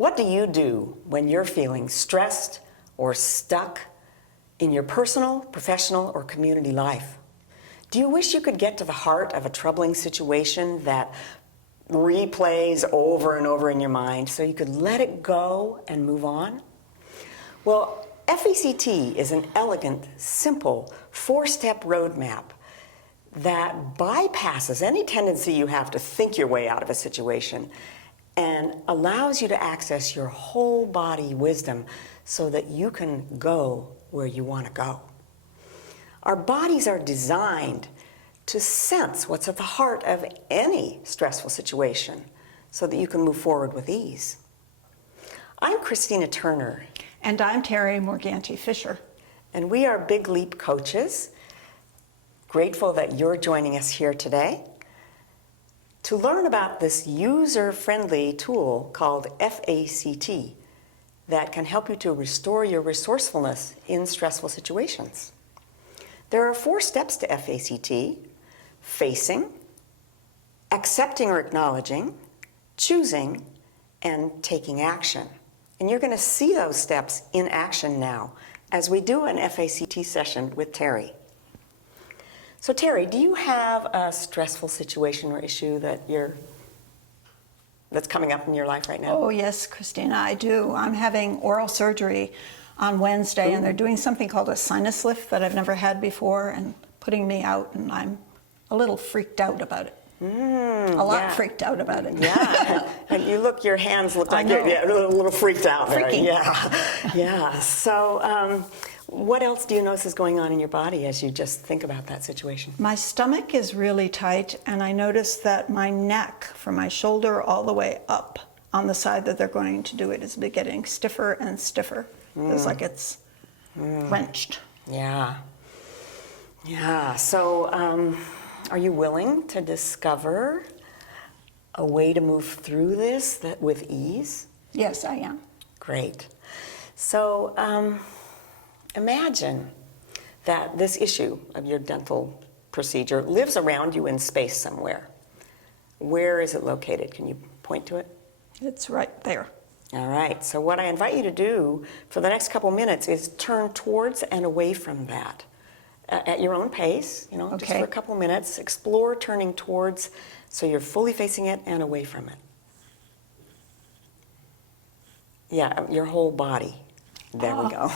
What do you do when you're feeling stressed or stuck in your personal, professional, or community life? Do you wish you could get to the heart of a troubling situation that replays over and over in your mind so you could let it go and move on? Well, F.A.C.T is an elegant, simple, four-step roadmap that bypasses any tendency you have to think your way out of a situation and allows you to access your whole body wisdom so that you can go where you want to go. Our bodies are designed to sense what's at the heart of any stressful situation so that you can move forward with ease. I'm Christina Turner. And I'm Terry Morganti Fisher. And we are Big Leap coaches. Grateful that you're joining us here today to learn about this user-friendly tool called F.A.C.T that can help you to restore your resourcefulness in stressful situations. There are 4 steps to F.A.C.T: facing, accepting or acknowledging, choosing, and taking action. And you're going to see those steps in action now as we do an F.A.C.T session with Terry. So Terry, do you have a stressful situation or issue that's coming up in your life right now? Oh yes, Christina, I do. I'm having oral surgery on Wednesday, and they're doing something called a sinus lift that I've never had before and putting me out, and I'm a little freaked out about it. A lot freaked out about it. Yeah, and your hands look like you're a little freaked out there. Freaking. Yeah. So what else do you notice is going on in your body as you just think about that situation? My stomach is really tight, and I notice that my neck, from my shoulder all the way up on the side that they're going to do it, is getting stiffer and stiffer. It's like it's wrenched. Yeah. So are you willing to discover a way to move through this with ease? Yes, I am. Great. So imagine that this issue of your dental procedure lives around you in space somewhere. Where is it located? Can you point to it? It's right there. All right. So what I invite you to do for the next couple minutes is turn towards and away from that at your own pace, just for a couple minutes. Explore turning towards so you're fully facing it and away from it. Yeah, your whole body. There we go.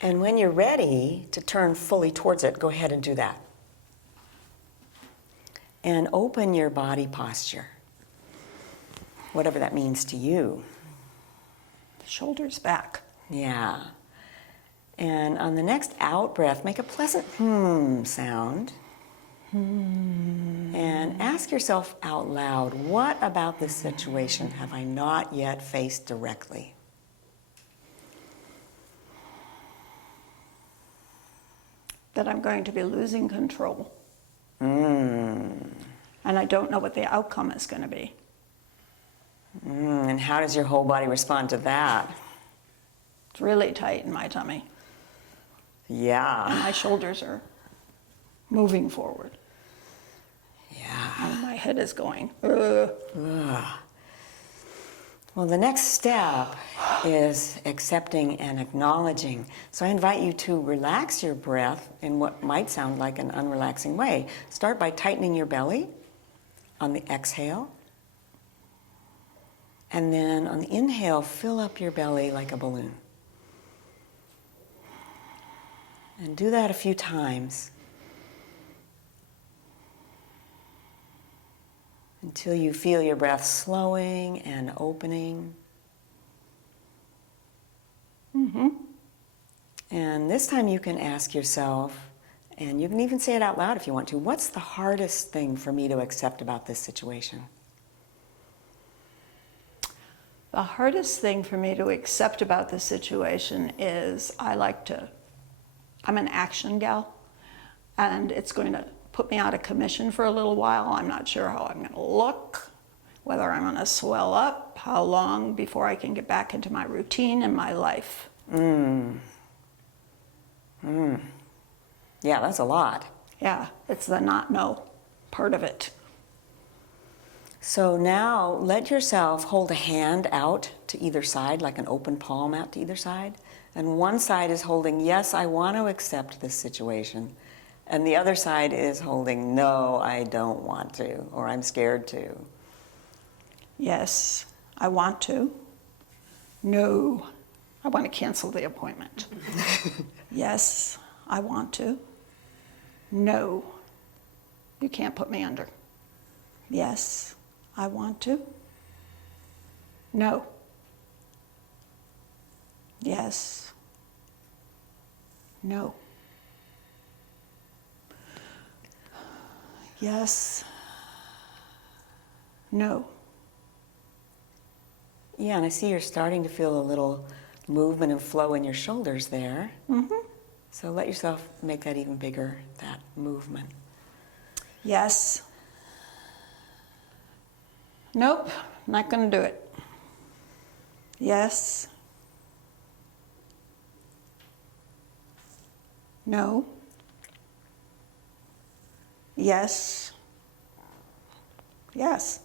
And when you're ready to turn fully towards it, go ahead and do that. And open your body posture, whatever that means to you. The shoulders back. Yeah. And on the next out breath, make a pleasant sound. And ask yourself out loud, what about this situation have I not yet faced directly? That I'm going to be losing control. And I don't know what the outcome is going to be. And how does your whole body respond to that? It's really tight in my tummy. Yeah. And my shoulders are moving forward. Yeah. And my head is going, Well, the next step is accepting and acknowledging. So I invite you to relax your breath in what might sound like an unrelaxing way. Start by tightening your belly on the exhale. And then on the inhale, fill up your belly like a balloon. And do that a few times until you feel your breath slowing and opening. And this time you can ask yourself, and you can even say it out loud if you want to, what's the hardest thing for me to accept about this situation? The hardest thing for me to accept about this situation is I'm an action gal, and it's going to put me out of commission for a little while. I'm not sure how I'm going to look, whether I'm going to swell up, how long before I can get back into my routine and my life. Yeah, that's a lot. Yeah, it's the not know part of it. So now let yourself hold a hand out to either side, like an open palm out to either side. And one side is holding, yes, I want to accept this situation. And the other side is holding, no, I don't want to, or I'm scared to. Yes, I want to. No, I want to cancel the appointment. Yes, I want to. No, you can't put me under. Yes, I want to. No. Yes. No. Yes. No. Yeah, and I see you're starting to feel a little movement and flow in your shoulders there. So let yourself make that even bigger, that movement. Yes. Nope, not going to do it. Yes. No. Yes. Yes.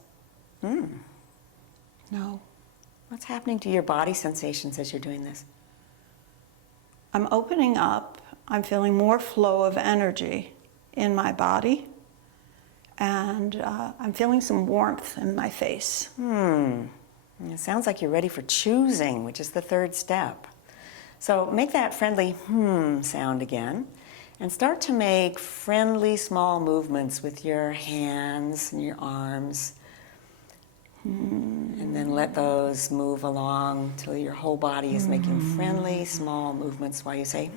No. What's happening to your body sensations as you're doing this? I'm opening up. I'm feeling more flow of energy in my body. And I'm feeling some warmth in my face. It sounds like you're ready for choosing, which is the third step. So make that friendly sound again. And start to make friendly small movements with your hands and your arms. And then let those move along till your whole body is making friendly small movements while you say,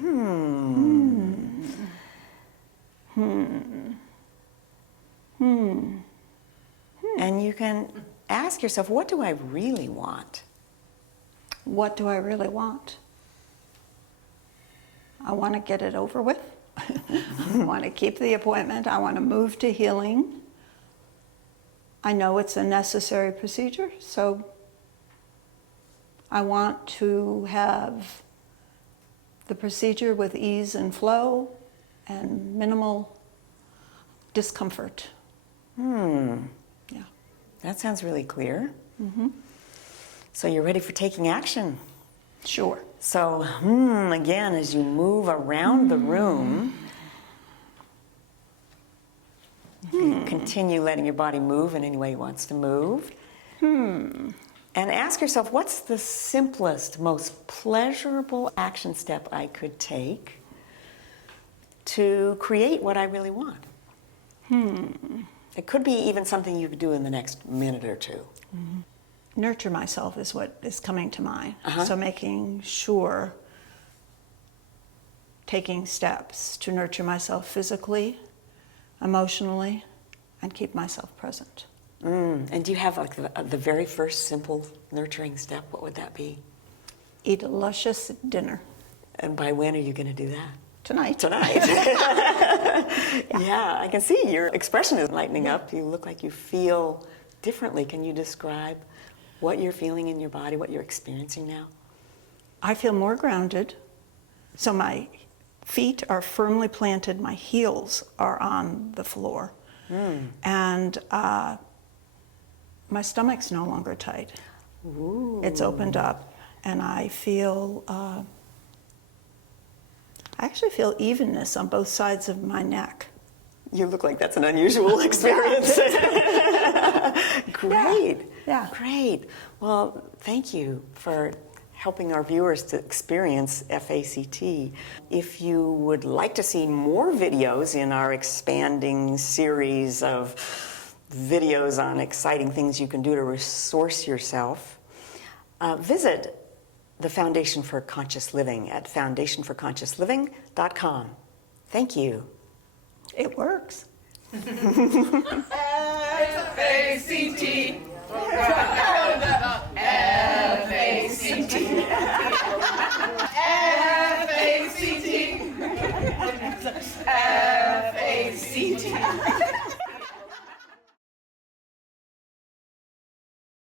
And you can ask yourself, what do I really want? What do I really want? I want to get it over with. I want to keep the appointment. I want to move to healing. I know it's a necessary procedure, so I want to have the procedure with ease and flow and minimal discomfort. Yeah. That sounds really clear. So you're ready for taking action. Sure. So, again, as you move around the room, you continue letting your body move in any way it wants to move. And ask yourself, what's the simplest, most pleasurable action step I could take to create what I really want? It could be even something you could do in the next minute or two. Nurture myself is what is coming to mind. So making sure, taking steps to nurture myself physically, emotionally, and keep myself present. And do you have like the very first simple nurturing step? What would that be? Eat a luscious dinner. And by when are you going to do that? Tonight. Tonight. Yeah, I can see your expression is lightening up. You look like you feel differently. Can you describe what you're feeling in your body, what you're experiencing now? I feel more grounded. So my feet are firmly planted, my heels are on the floor. And my stomach's no longer tight. It's opened up, and I feel, I actually feel evenness on both sides of my neck. You look like that's an unusual experience. Great. Yeah. Great. Well, thank you for helping our viewers to experience F.A.C.T. If you would like to see more videos in our expanding series of videos on exciting things you can do to resource yourself, visit the Foundation for Conscious Living at foundationforconsciousliving.com. Thank you. It works. F.A.C.T. F.A.C.T. F.A.C.T. F.A.C.T.